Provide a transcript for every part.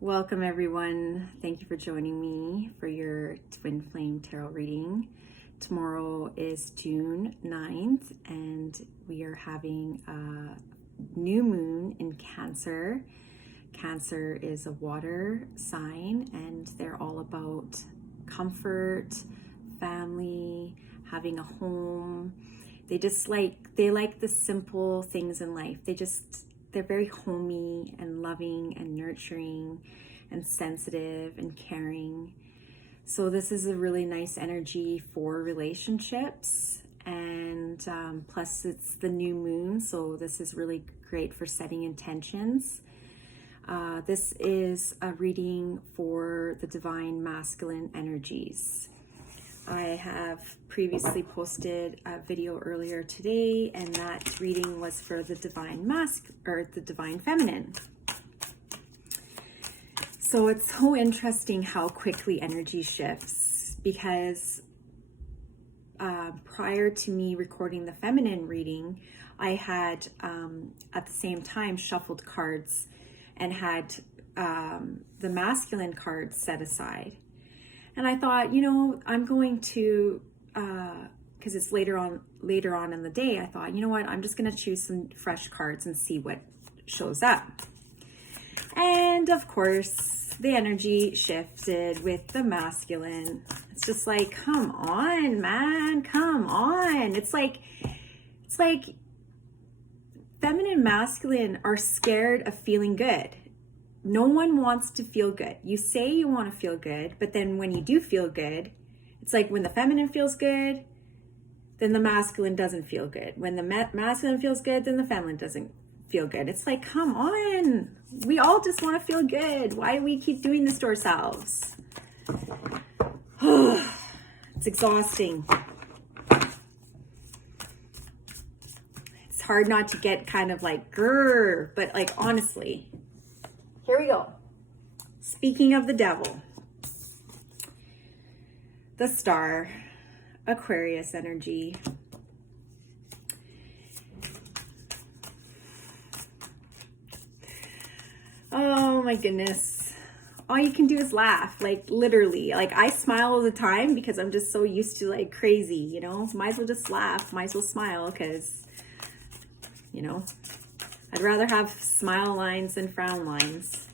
Welcome everyone. Thank you for joining me for your Twin Flame Tarot reading. Tomorrow is June 9th and we are having a new moon in Cancer. Cancer is a water sign and they're all about comfort, family, having a home. They like the simple things in life. They're very homey and loving and nurturing and sensitive and caring. So this is a really nice energy for relationships. And plus it's the new moon, so this is really great for setting intentions. This is a reading for the divine masculine energies. I have previously posted a video earlier today, and that reading was for the divine the divine feminine. So it's so interesting how quickly energy shifts, because prior to me recording the feminine reading, I had at the same time shuffled cards and had the masculine cards set aside. And I thought, I'm going to, because it's later on in the day, I thought, I'm just going to choose some fresh cards and see what shows up. And of course, the energy shifted with the masculine. It's just like, come on, man, come on. It's like feminine and masculine are scared of feeling good. No one wants to feel good. You say you want to feel good, but then when you do feel good, it's like when the feminine feels good, then the masculine doesn't feel good. When the masculine feels good, then the feminine doesn't feel good. It's like, come on. We all just want to feel good. Why do we keep doing this to ourselves? It's exhausting. It's hard not to get kind of like, grrr, but like, honestly. Here we go. Speaking of the devil, the star, Aquarius energy. Oh my goodness. All you can do is laugh, like literally. Like I smile all the time because I'm just so used to like crazy, Might as well just laugh, might as well smile because, I'd rather have smile lines than frown lines.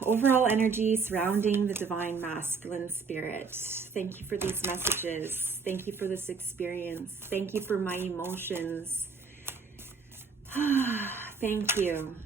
Overall energy surrounding the divine masculine spirit. Thank you for these messages. Thank you for this experience. Thank you for my emotions. Thank you.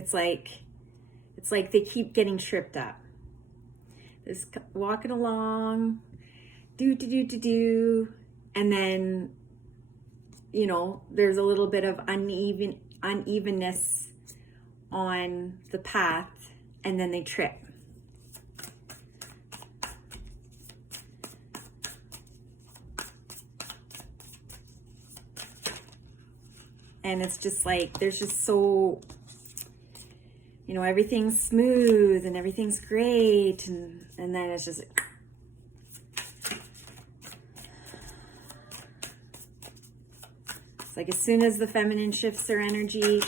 It's like they keep getting tripped up. Just walking along, do, and then, there's a little bit of unevenness on the path, and then they trip. And it's just like, there's just so, everything's smooth and everything's great. And then it's just, it's like as soon as the feminine shifts their energy,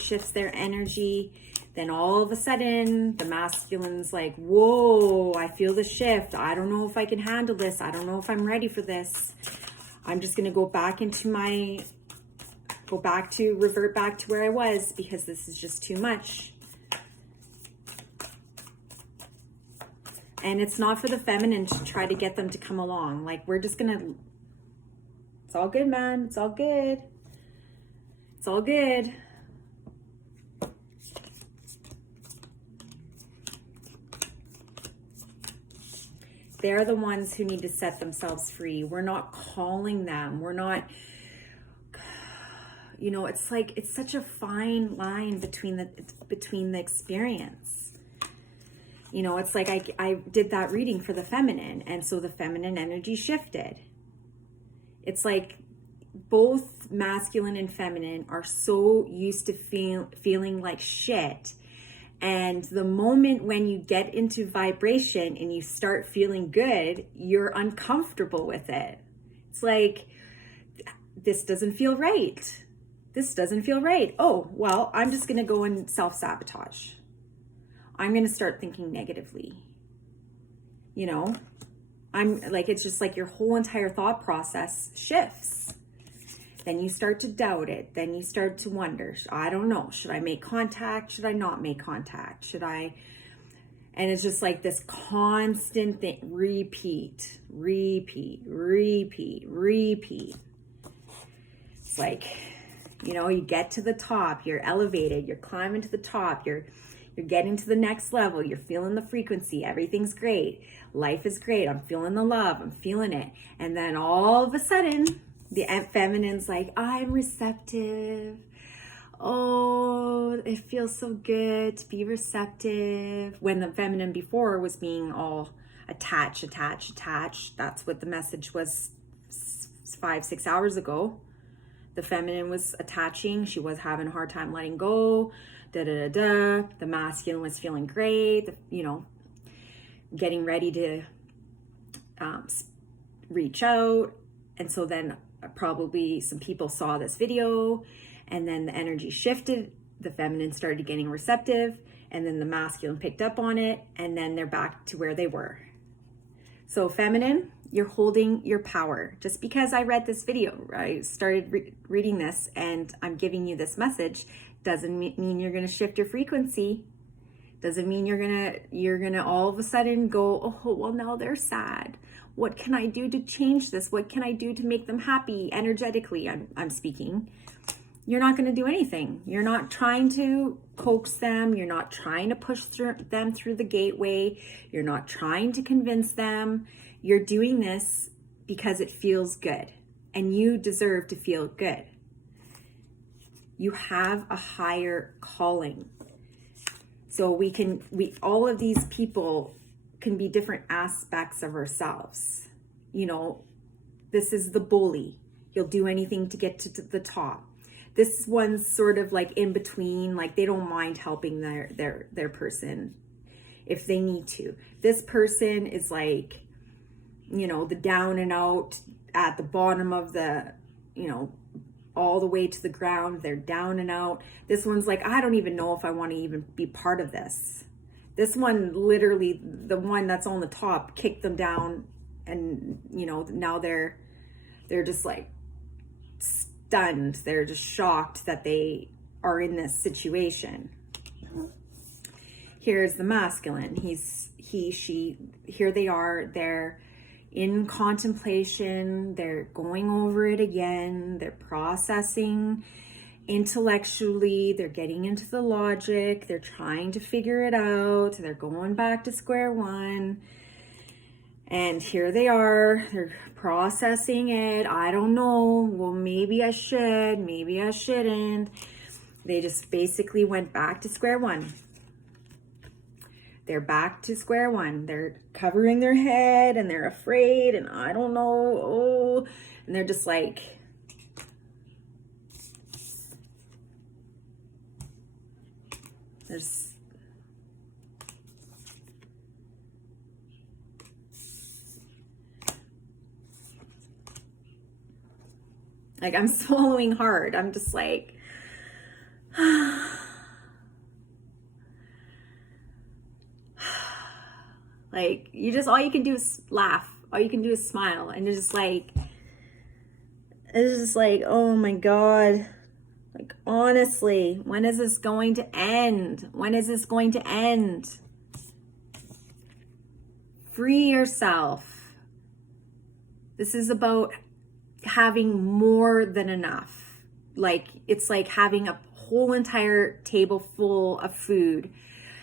then all of a sudden the masculine's like, whoa, I feel the shift. I don't know if I can handle this. I don't know if I'm ready for this. I'm just going to revert back to where I was because this is just too much. And it's not for the feminine to try to get them to come along. Like, we're just gonna, it's all good, man. It's all good. It's all good. They're the ones who need to set themselves free. We're not calling them. We're not, it's like, it's such a fine line between the experience. You know, it's like I did that reading for the feminine, and so the feminine energy shifted. It's like both masculine and feminine are so used to feeling like shit. And the moment when you get into vibration and you start feeling good, you're uncomfortable with it. It's like, this doesn't feel right. This doesn't feel right. Oh, well, I'm just going to go and self-sabotage. I'm going to start thinking negatively. You know, I'm like, it's just like your whole entire thought process shifts. Then you start to doubt it. Then you start to wonder, I don't know, should I make contact? Should I not make contact? Should I? And it's just like this constant thing, repeat. It's like, you know, you get to the top, you're elevated, you're climbing to the top, you're getting to the next level, you're feeling the frequency, everything's great, life is great, I'm feeling the love, I'm feeling it. And then all of a sudden, the feminine's like, I'm receptive. Oh, it feels so good to be receptive. When the feminine before was being all attached. That's what the message was 5-6 hours ago. The feminine was attaching. She was having a hard time letting go. The masculine was feeling great. You know, getting ready to reach out. And so then probably some people saw this video, and then the energy shifted. The feminine started getting receptive, and then the masculine picked up on it, and then they're back to where they were. So feminine, you're holding your power. Just because I read this video, I started reading this and I'm giving you this message, doesn't mean you're going to shift your frequency. Doesn't mean you're going to all of a sudden go, oh, well, now they're sad. What can I do to change this? What can I do to make them happy energetically? I'm speaking. You're not going to do anything. You're not trying to coax them. You're not trying to push them through the gateway. You're not trying to convince them. You're doing this because it feels good, and you deserve to feel good. You have a higher calling. So all of these people can be different aspects of ourselves. You know, this is the bully. You'll do anything to get to the top. This one's sort of like in between, like they don't mind helping their person if they need to. This person is like, you know, the down and out at the bottom of the, you know, all the way to the ground. They're down and out. This one's like, I don't even know if I want to even be part of this. This one, literally, the one that's on the top kicked them down, and, you know, now they're just like stunned. They're just shocked that they are in this situation. Here's the masculine. She, here they are. They're in contemplation. They're going over it again. They're processing intellectually. They're getting into the logic. They're trying to figure it out. They're going back to square one. And here they are. They're processing it. I don't know. Well, maybe I should. Maybe I shouldn't. They just basically went back to square one. They're back to square one. They're covering their head and they're afraid and I don't know. Oh, and they're just like, there's like, I'm swallowing hard. I'm just like, like, all you can do is laugh. All you can do is smile. And it's just like, oh my God. Like, honestly, when is this going to end? When is this going to end? Free yourself. This is about having more than enough. Like, it's like having a whole entire table full of food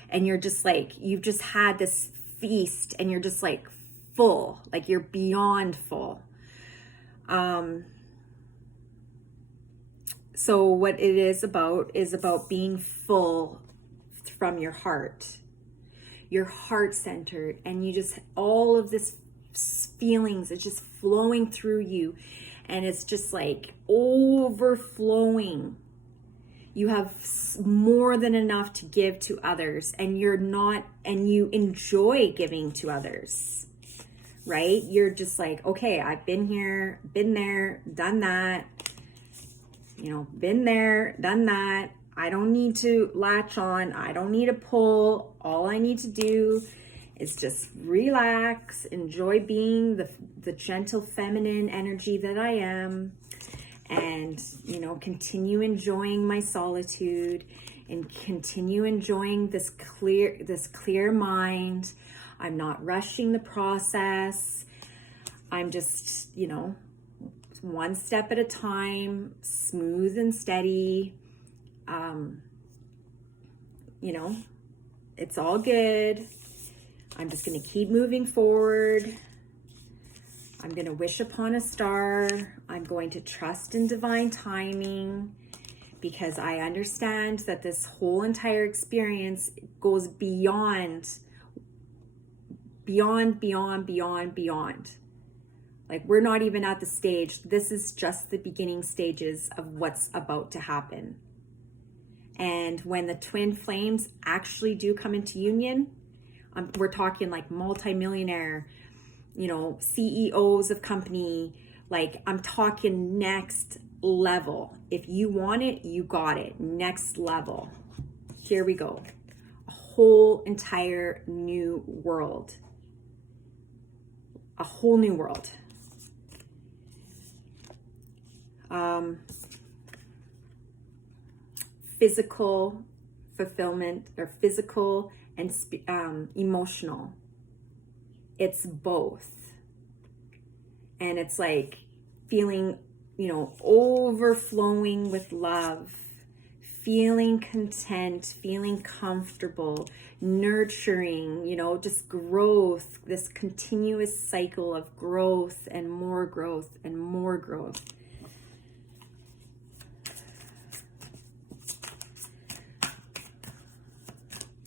and you're just like, you've just had this feast and you're just like full, like you're beyond full. So what it is about being full from your heart. you're heart-centered, and you just, all of this feelings, it's just flowing through you, and it's just like overflowing. You have more than enough to give to others, and you enjoy giving to others, right? You're just like, okay, I've been here, been there, done that, been there, done that. I don't need to latch on. I don't need to pull. All I need to do is just relax, enjoy being the gentle feminine energy that I am, and continue enjoying my solitude, and continue enjoying this clear mind. I'm not rushing the process. I'm just one step at a time, smooth and steady. It's all good. I'm just going to keep moving forward. I'm going to wish upon a star. I'm going to trust in divine timing, because I understand that this whole entire experience goes beyond. Like, we're not even at the stage. This is just the beginning stages of what's about to happen. And when the twin flames actually do come into union, we're talking like multimillionaire, CEOs of company, like I'm talking next level. If you want it, you got it. Next level. Here we go. A whole entire new world. A whole new world. Physical fulfillment, or physical and emotional. It's both. And it's like feeling, overflowing with love, feeling content, feeling comfortable, nurturing, just growth, this continuous cycle of growth and more growth and more growth.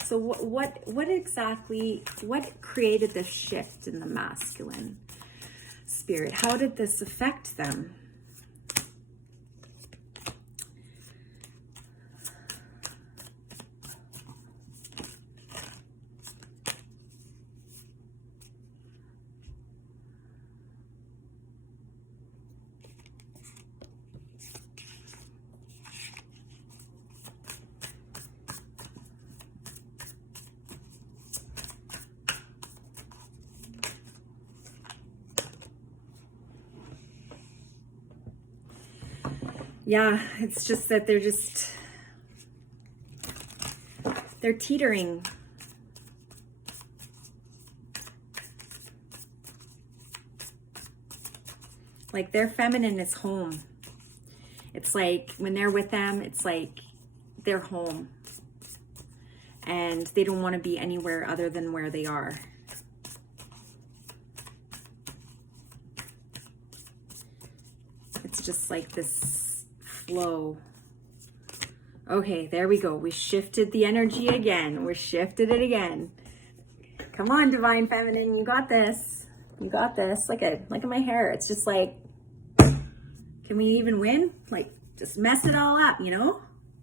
So what exactly, what created this shift in the masculine spirit? How did this affect them? Yeah, it's just that they're teetering. Like, their feminine is home. It's like when they're with them, it's like they're home. And they don't want to be anywhere other than where they are. It's just like this flow. Okay, there we go. We shifted the energy again. We shifted it again. Come on, divine feminine, you got this. You got this. Look at my hair. It's just like, can we even win? Like, just mess it all up,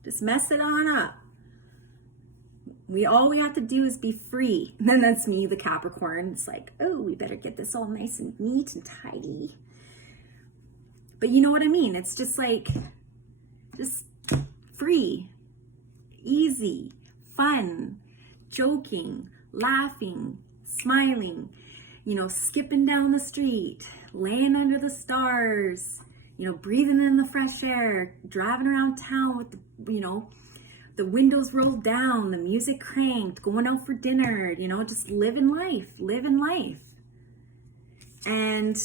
Just mess it on up. All we have to do is be free. And then that's me, the Capricorn. It's like, oh, we better get this all nice and neat and tidy. But you know what I mean? It's just like, just free, easy, fun, joking, laughing, smiling, skipping down the street, laying under the stars, breathing in the fresh air, driving around town with the windows rolled down, the music cranked, going out for dinner, just living life. And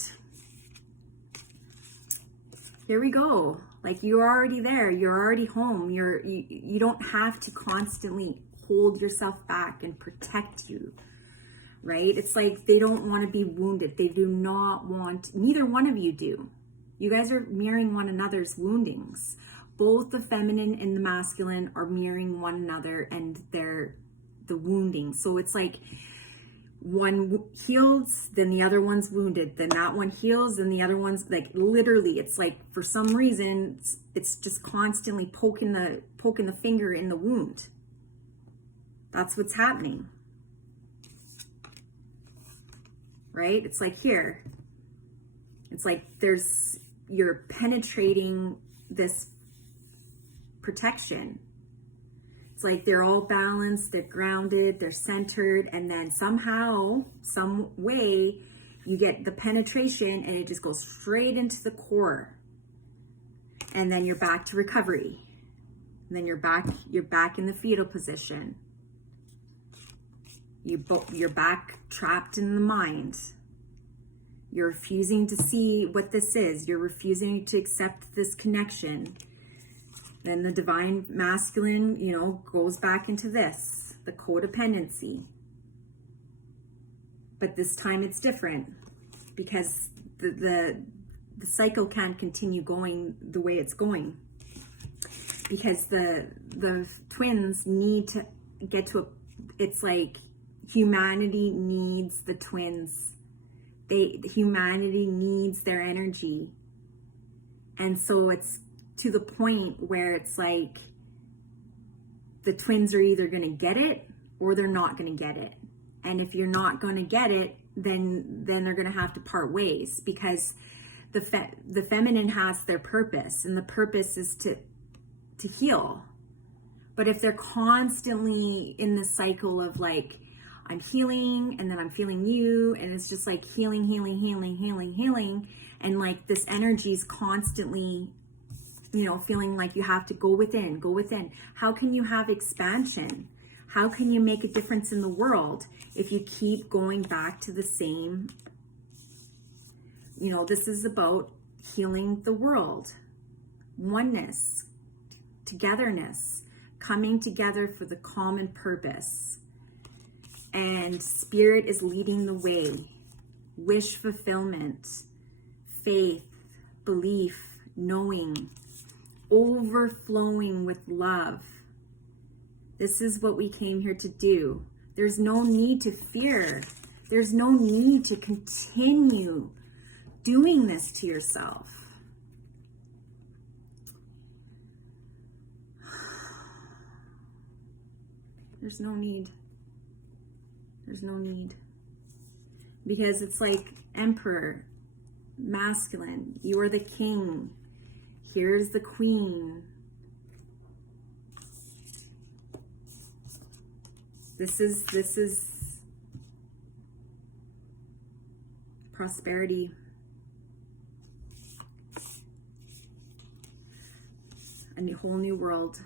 here we go. Like, you're already there. You're already home. You don't have to constantly hold yourself back and protect you, right? It's like they don't want to be wounded. They do not want, neither one of you do. You guys are mirroring one another's woundings. Both the feminine and the masculine are mirroring one another, and they're the wounding. So it's like one heals, then the other one's wounded, then that one heals, and the other one's like, literally, it's like for some reason it's just constantly poking the finger in the wound. That's what's happening, right? It's like here, it's like you're penetrating this protection. It's like they're all balanced, they're grounded, they're centered, and then somehow, some way, you get the penetration and it just goes straight into the core. And then you're back to recovery. And then you're back in the fetal position. You're back trapped in the mind. You're refusing to see what this is. You're refusing to accept this connection. Then the divine masculine, goes back into this, the codependency. But this time it's different because the cycle can't continue going the way it's going. Because the twins need to get to it's like humanity needs the twins. Humanity needs their energy. And so it's to the point where it's like the twins are either going to get it or they're not going to get it. And if you're not going to get it, then they're going to have to part ways, because the feminine has their purpose, and the purpose is to heal. But if they're constantly in the cycle of like, I'm healing and then I'm feeling you, and it's just like healing, and like this energy is constantly feeling like you have to go within. How can you have expansion? How can you make a difference in the world if you keep going back to the same? This is about healing the world, oneness, togetherness, coming together for the common purpose. And spirit is leading the way. Wish fulfillment, faith, belief, knowing, overflowing with love. This is what we came here to do. There's no need to fear. There's no need to continue doing this to yourself. There's no need. There's no need. Because it's like emperor, masculine, you are the king. Here's the queen. This is prosperity. A whole new world.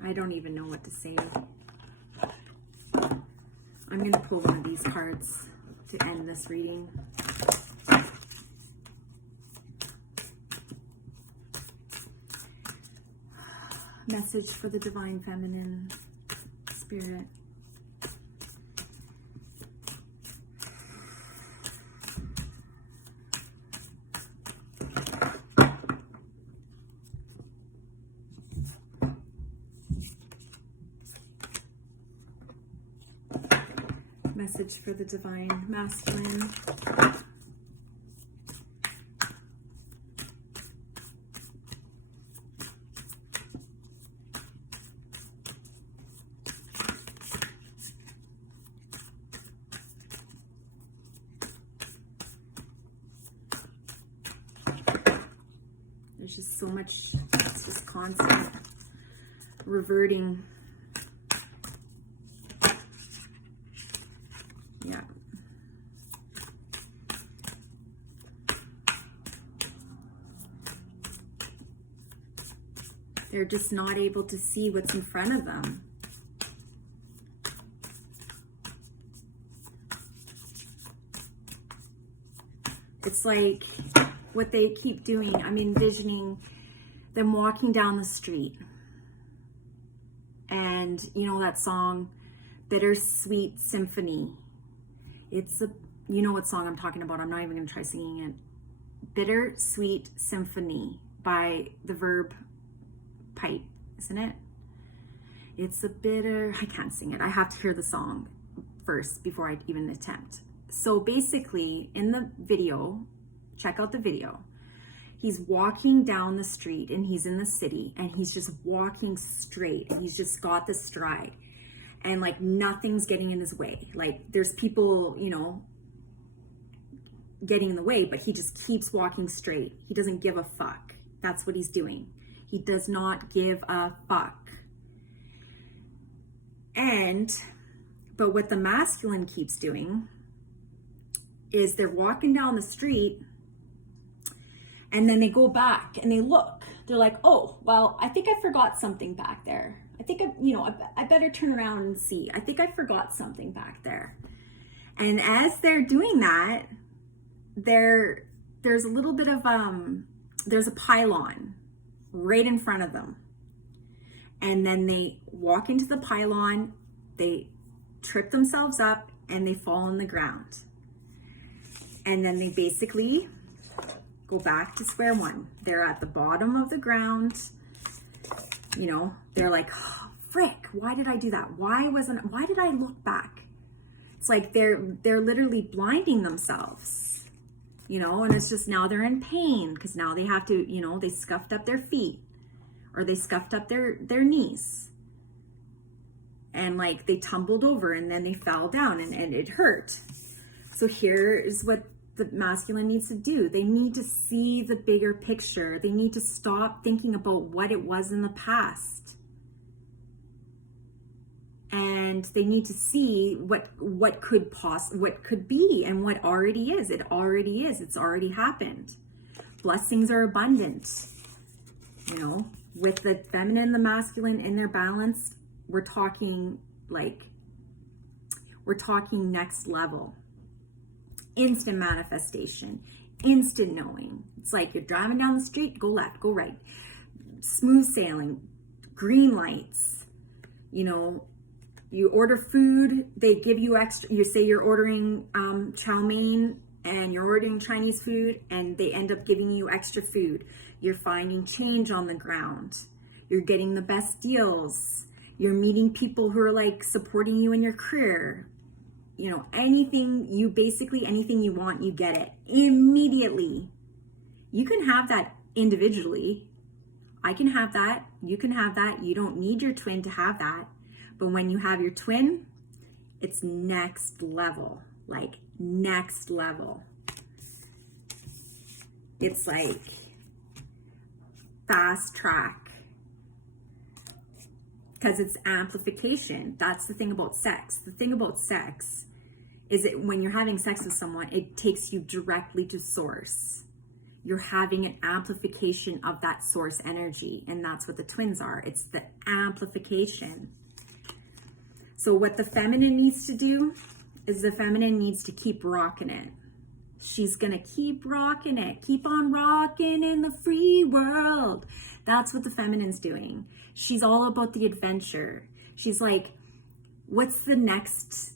I don't even know what to say. I'm going to pull one of these cards to end this reading. Message for the divine feminine spirit. Message for the divine masculine. There's just so much, it's just constant reverting. Yeah. They're just not able to see what's in front of them. It's like what they keep doing. I'm envisioning them walking down the street. And you know that song, Bittersweet Symphony? It's a, you know what song I'm talking about. I'm not even going to try singing it. Bittersweet Symphony by the Verb Pipe, isn't it? It's a bitter, I can't sing it. I have to hear the song first before I even attempt. So basically in the video, check out the video. He's walking down the street and he's in the city and he's just walking straight and he's just got the stride and like nothing's getting in his way. Like there's people, you know, getting in the way, but he just keeps walking straight. He doesn't give a fuck. That's what he's doing. He does not give a fuck. But what the masculine keeps doing is they're walking down the street and then they go back and they look. They're like, oh, well, I think I forgot something back there. I think, I better turn around and see. I think I forgot something back there. And as they're doing that, there's a little bit of, there's a pylon right in front of them. And then they walk into the pylon, they trip themselves up and they fall on the ground. And then they basically go back to square one. They're at the bottom of the ground. You know, they're like, oh, frick, why did I do that? Why did I look back? It's like they're literally blinding themselves, you know, and it's just now they're in pain because now they have to, you know, they scuffed up their feet or they scuffed up their knees and like they tumbled over and then they fell down and it hurt. So here is what the masculine needs to do. They need to see the bigger picture. They need to stop thinking about what it was in the past. And they need to see what could be and what already is. It already is. It's already happened. Blessings are abundant. You know, with the feminine and the masculine in their balance, we're talking next level. Instant manifestation, instant knowing. It's like you're driving down the street, go left, go right. Smooth sailing, green lights. You know, you order food, they give you extra. You say you're ordering chow mein and you're ordering Chinese food and they end up giving you extra food. You're finding change on the ground. You're getting the best deals. You're meeting people who are like supporting you in your career. You know, anything you want, you get it immediately. You can have that individually. I can have that. You can have that. You don't need your twin to have that. But when you have your twin, it's next level, like next level. It's like fast track. Because it's amplification. That's the thing about sex. The thing about sex is that when you're having sex with someone, it takes you directly to source. You're having an amplification of that source energy. And that's what the twins are. It's the amplification. So what the feminine needs to do is the feminine needs to keep rocking it. She's going to keep rocking it. Keep on rocking in the free world. That's what the feminine's doing. She's all about the adventure. She's like, what's the next,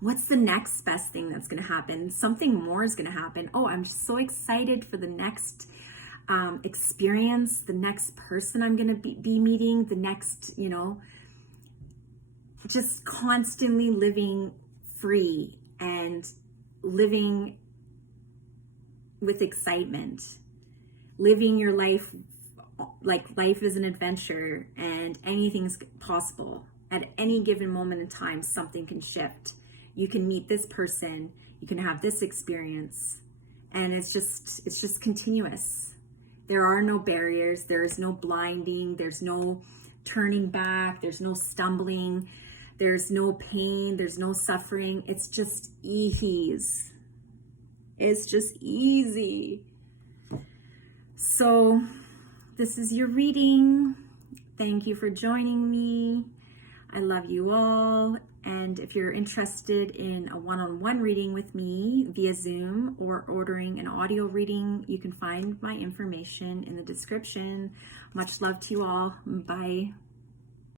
what's the next best thing that's going to happen? Something more is going to happen. Oh, I'm so excited for the next experience, the next person I'm going to be meeting, the next, just constantly living free and living with excitement, living your life like life is an adventure and anything's possible. At any given moment in time, something can shift. You can meet this person, you can have this experience, and it's just continuous. There are no barriers, there's no blinding, there's no turning back, there's no stumbling, there's no pain, there's no suffering. It's just ease. It's just easy. So this is your reading. Thank you for joining me. I love you all, And if you're interested in a one-on-one reading with me via Zoom or ordering an audio reading, you can find my information in the description. Much love to you all. Bye.